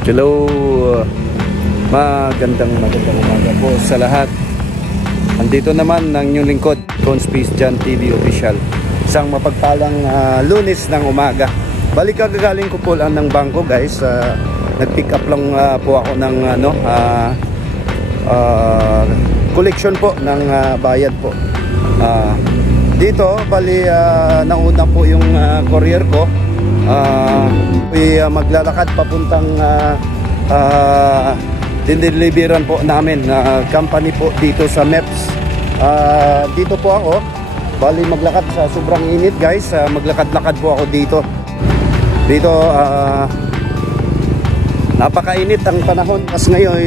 Hello, magandang umaga po sa lahat. Andito naman ng inyong lingkod, Conspace Jan TV Official. Isang mapagpalang Lunes ng umaga. Balik kagagaling ko po lang ng bangko guys. Nag-pick up lang po ako ng collection po ng bayad po. Dito bali nauna po yung courier ko. Maglalakad papuntang dinideliveran po namin company po dito sa MEPS. Dito po ako bali maglakad sa sobrang init guys. Maglakad-lakad po ako dito napakainit ang panahon kasi ngayon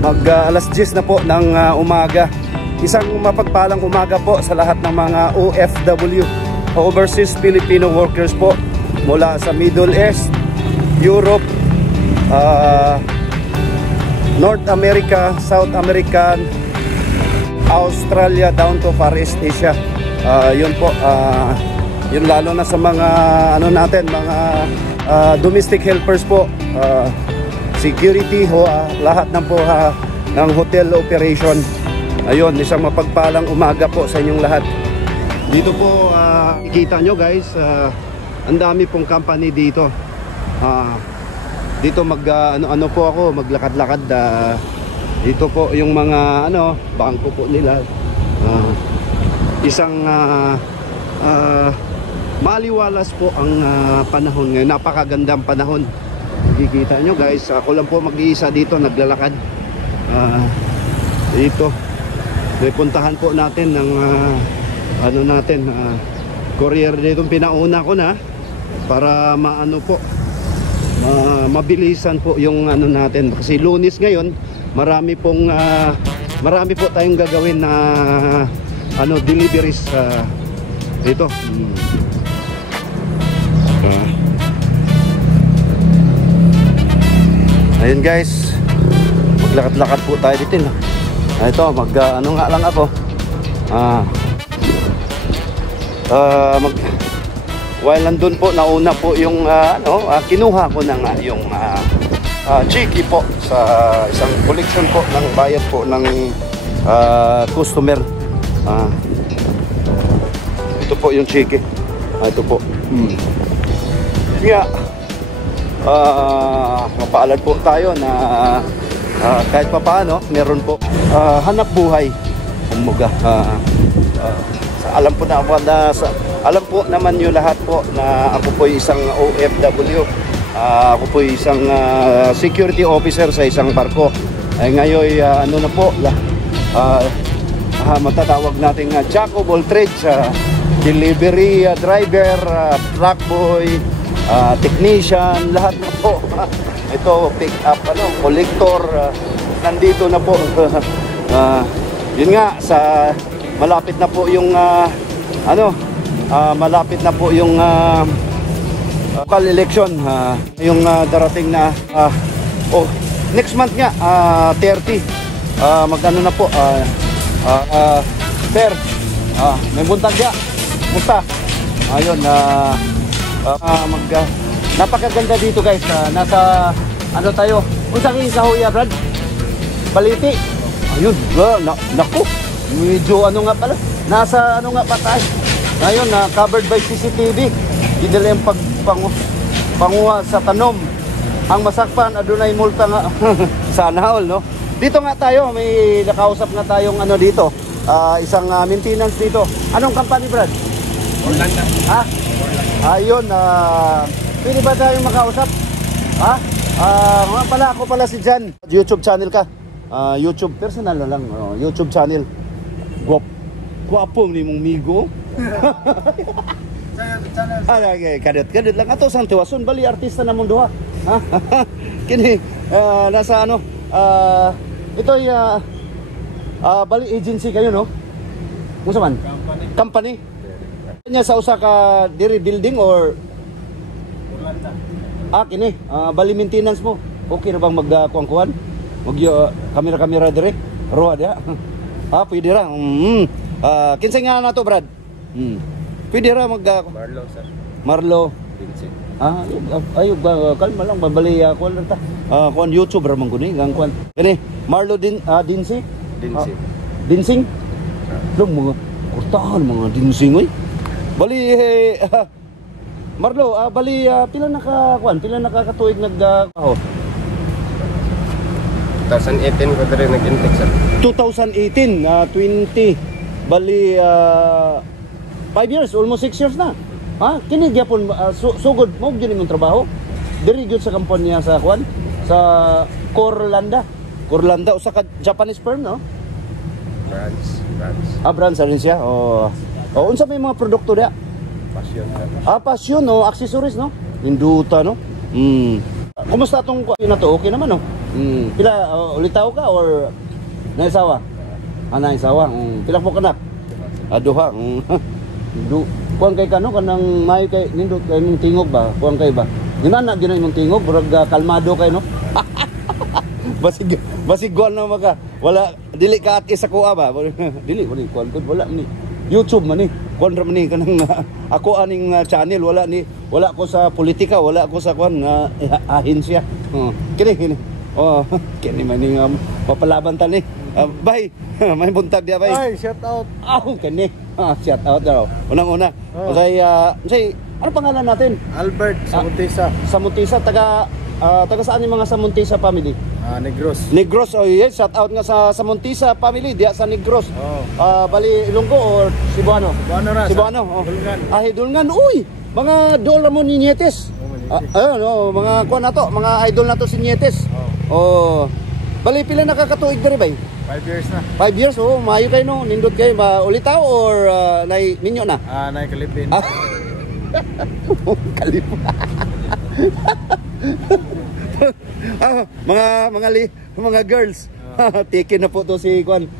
mag alas 10 na po ng umaga. Isang mapagpalang umaga po sa lahat ng mga OFW, Overseas Filipino Workers po, mula sa Middle East, Europe, North America, South American, Australia, down to Far East Asia. Yun po, yun lalo na sa mga mga domestic helpers po, security ho, lahat ng po ng hotel operation. Ayun, isang mapagpalang umaga po sa inyong lahat. Dito po kita nyo guys, ang dami pong company dito. Dito po ako maglakad-lakad. Dito po yung mga bangko po nila. Isang maliwalas po ang panahon ngayon. Napakagandang panahon. Kikita nyo guys, ako lang po mag-iisa dito naglalakad. Dito may puntahan po natin ng courier dito. Pinauna ko na para mabilisan po yung natin kasi Lunes ngayon. Marami po tayong gagawin na deliveries dito. Ayun guys, maglakad-lakad po tayo dito. Ito, nga lang ako. While nandun po, nauna po yung kinuha ko na nga yung cheeky po sa isang collection po ng bayad po ng customer. Ito po yung cheeky. Ito po. Mapaalad po tayo na kahit papaano meron po hanap buhay kumbaga. Alam po naman nyo lahat po na ako po isang OFW. Ako po isang security officer sa isang barko. Ngayon matatawag natin jack of all trades, delivery driver, truck boy, technician, lahat na po. Ito, pick up, collector, nandito na po. Yun nga, malapit na po yung local election, yung darating na next month nga, 30. Na po, sir, may buntag ya, musta? Ayun, napakaganda dito guys. Nasa tayo, kung saan yung Kahoya Brad? Baliti. Ayun, naku, medyo nga pala, nasa nga patay. Ngayon, covered by CCTV. Idala yung panguha sa tanom. Ang masakpan, adunay multa nga. Sana all, no? Dito nga tayo, may nakausap nga tayong dito. Isang maintenance dito. Anong company, Brad? Orlando. Ha? Ayun, pwede ba tayong makausap? Ako pala si Jan. YouTube channel ka? YouTube, personal na lang. YouTube channel. Guwapo ni mong migo. Kadit lang. Ato sang tiwason, bali artista na mong duha. Kini, nasa ito bali agency kayo, no? Kung saan? Company? Nya sa usa ka diri building or kini bali maintenance mo. Okay na bang magkuan? Kamera dire? Roa dia. Pwede ra. Kinsay nga na to, Brad? Pwede ra Marlo, sir. Marlo. Ayun, kalma lang, babali kuan lang ta. Kuan YouTube ra man guni, gang kuan. Kani Marlo Dinsi? Dinsing? Long mga kurtahan mga dinsing oy. Bali Marlo, bali pila nakakatuig nagkaho? 2018 ko diri nag-intake sir. 2018, 20. Bali 5 years, almost 6 years na. Ha? Kini gyapon sugod mo gyud imong trabaho. Diri gyud sa kumpanya sa kuan sa Corlanda usa ka Japanese firm no? Brands. Brands rin siya. Unsa may mga produkto dia? Passion sir. Passion no, accessories no. Induta no. Kumusta tong na to? Okay naman no. Pila ulitaw ka or naisawa? Naisawa. Pila po kanak? Duha. Kuan kay kano kanang may kay nindot kay mong tingog ba? Kuan kay ba? Di man na gyud imong tingog, burag kalmado kay no. Basig kuan na maka. Wala dili ka at isa kuha ba? Dili kuan wala ni. YouTube man ni. Kuan ra man ni kanang ako aning channel wala ko sa politika, wala ko sa kuan ahensya. Kini. Kini man ning mapalaban ta ni. Bye. May buntag dia bye. Ay, shout out. Kani. Shout out daw. Unang-una. Say, ano pangalan natin? Albert sa Muntisa. Taga saan yung mga sa Muntisa family? Negros. Yes, shout out nga sa Muntisa family, diya sa Negros. Bali Ilonggo or Cebuano? Cebuano. Hidulngan. Uy, mga idol mo ni Nietes. Mga kuan nato, mga idol nato si Nietes. Bali pila nakakatuig diri bay? 5 years na. 5 years, maayo kayo no, nindot kayo, ulitaw or ninyo na? Nay kalipin. Kalipin. mga girls. Taken na po to si Kwan.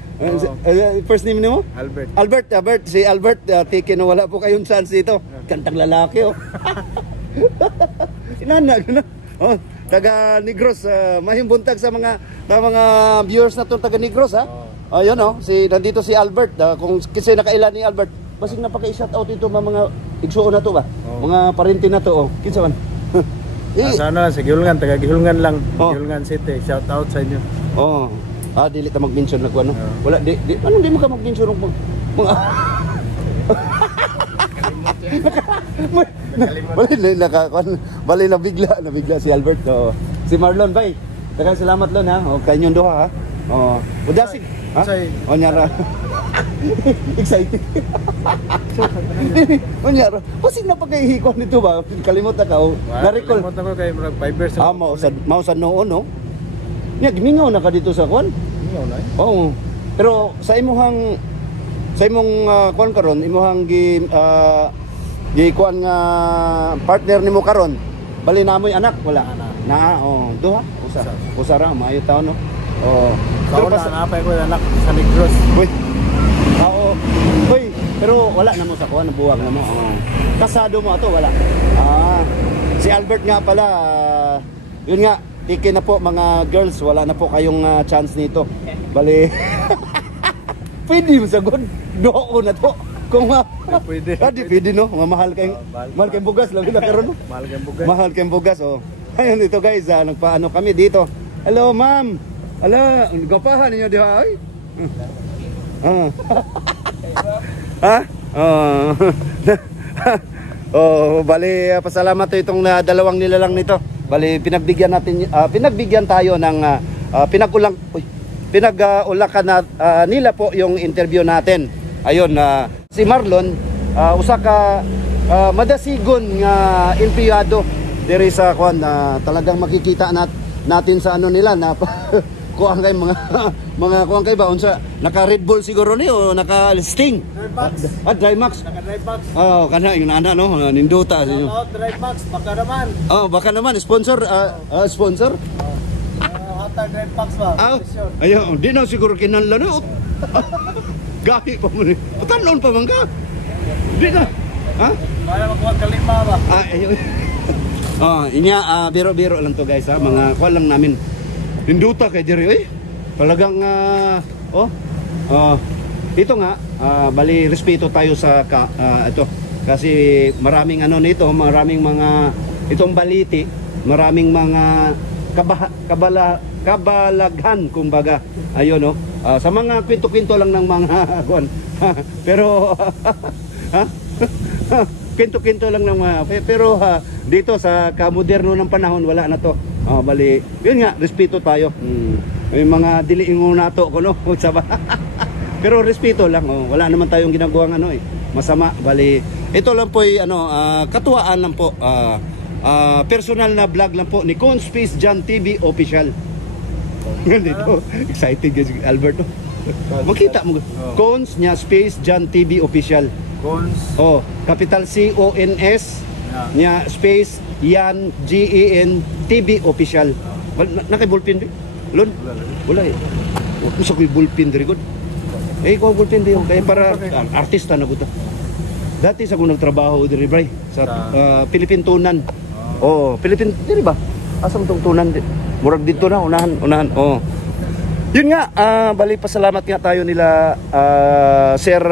First name mo? Albert. Si Albert, taken na, wala po kayong chance dito. Kantang lalaki Inana. Taga Negros, mayong buntag sa mga viewers na taga Negros ha. Ayun nandito si Albert. Kung kasi nakailan ni Albert, basig napaka-shout out ito mga igsuon na to ba? Mga parente na to kinsa man. Sana sa Gihulngan, taga Gihulngan lang. Gihulngan City, shout out sa inyo. Dili ta mag-mention na kuno. Wala di mo ka mag-mention ng mga Bali nabigla si Albert. Si Marlon bay. Daghang salamat lon ha. Kanyong duha ha. Udasig. Ha? Nyara. Excited. Nyara. Pasig na pagkahihikon nito ba? Kalimot na ka. Na-recall. Kalimot ako kay 5 years. Mao sa noon no. Nya gimingaw na ka dito sa kwan. Gimingaw na. Pero sa imong kwan karon, imong kuan nga partner nimo karon. Bali na mo'y anak wala. Duha. Usa ra maayo taon no. Pero napay ko anak sa Negros. Pero wala na mo sa kuan, buwag na mo. Kasado mo ato wala. Si Albert nga pala, yun nga, tiki na po mga girls, wala na po kayong chance nito. Bali. Pwede mo sagod. Doon na to. Kung pwede. Pwede no, mahal kayong bugas lagi na karon no. Mahal kayong bugas Ayun dito guys, nagpaano kami dito. Hello ma'am. Gapahan ninyo di ba? Bali pasalamat to itong dalawang nilalang nito. Bali pinagbigyan tayo ng pinag-ulakan na nila po yung interview natin. Ayun, si Marlon usa ka madasigon nga empleyado diri sa kuan, talagang makikita natin sa ano nila na kuan kay mga kuan kay ba unsa naka Red Bull siguro ni o naka Sting. Dry Max. Naka Dry Max. Kana yung nana no, ninduta sa inyo. Dry Max baka naman. Baka naman sponsor. Hata Dry Max ba? Ayun, di na siguro kinahanglan no. Gahi pa mo ni. Patanon pa man ka. Di na. Para magkuha kalima ba? Ayun. Biro-biro lang to guys ha. Mga kuan lang namin. Ninduta kay diri talagang ito nga bali respeto tayo sa Kasi maraming ano nito, maraming mga itong baliti, maraming mga kabalaghan kumbaga. Ayun no. Sa mga kwento-kwento lang ng mga kuan. Pero ha? Kwento-kwento lang ng mga pero dito sa kamoderno ng panahon wala na to. Bali, yun nga, respeto tayo. May mga diliingo nato ko no. Pero respeto lang, wala naman tayong ginagawang ano masama. Bali, ito lang po ay ano, katuwaan lang po. Personal na vlog lang po ni Cone Space Jan TV Official. Dito, excited si Alberto. Makita mo. Cones nya Space Jan TV Official. Cons. Capital C-O-N-S nya Space Yan G-E-N TV Official. Naka-bullpen din? Lon? Wala eh. Gusto ko yung bullpen din ko. Ko bullpen din. Kaya para artista na ko to. Dati sa kong nagtrabaho din bray sa Philippine Tunan. Philippine, di ba? Asam tong Tunan? Murag dito na, unahan. Yun nga, bali pasalamat nga tayo nila Sir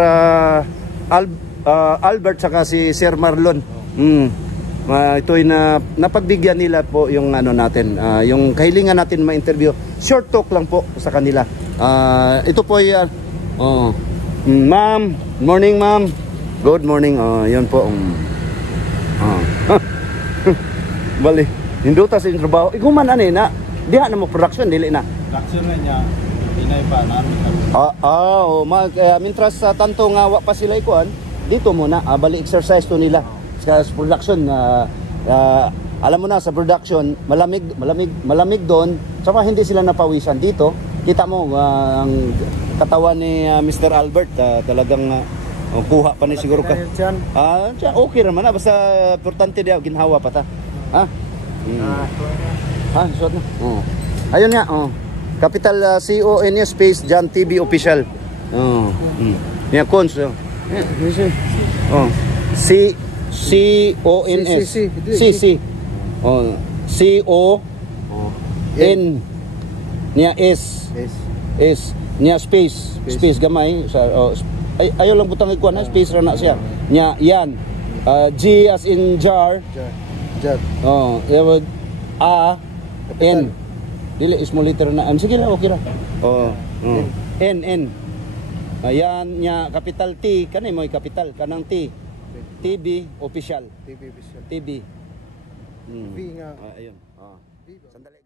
Albert saka si Sir Marlon. Ito'y napagbigyan nila po yung ano natin, yung kahilingan natin ma-interview. Short talk lang po sa kanila. Ito po ay ma'am, morning ma'am. Good morning. Yun po. Bali, hinduta sa trabaho. Iguman ani na. Diha na mo production dili na. Production na niya. Inay pa na. Mintras sa tanto nga wa pa sila ikuan, dito muna bali exercise to nila sa production. Alam mo na sa production, malamig doon, saka hindi sila napawisan dito. Kita mo ang katawan ni Mr. Albert talagang kuha pa ni siguro ka. Okay naman na basta importante dia ginhawa pa ta. Suot na. Ayun nga, Capital C-O-N-S Space Jan TV Official. Yan Cons. C-O-N-S C-C C-O-N niya S niya space gamay ayaw lang butang ikuan na space ra na siya niya yan G as in jar N dili small letter na sige lang okay ra N ayan niya capital T kanay mo capital kanang T TV Official TV V nga ayun sandali.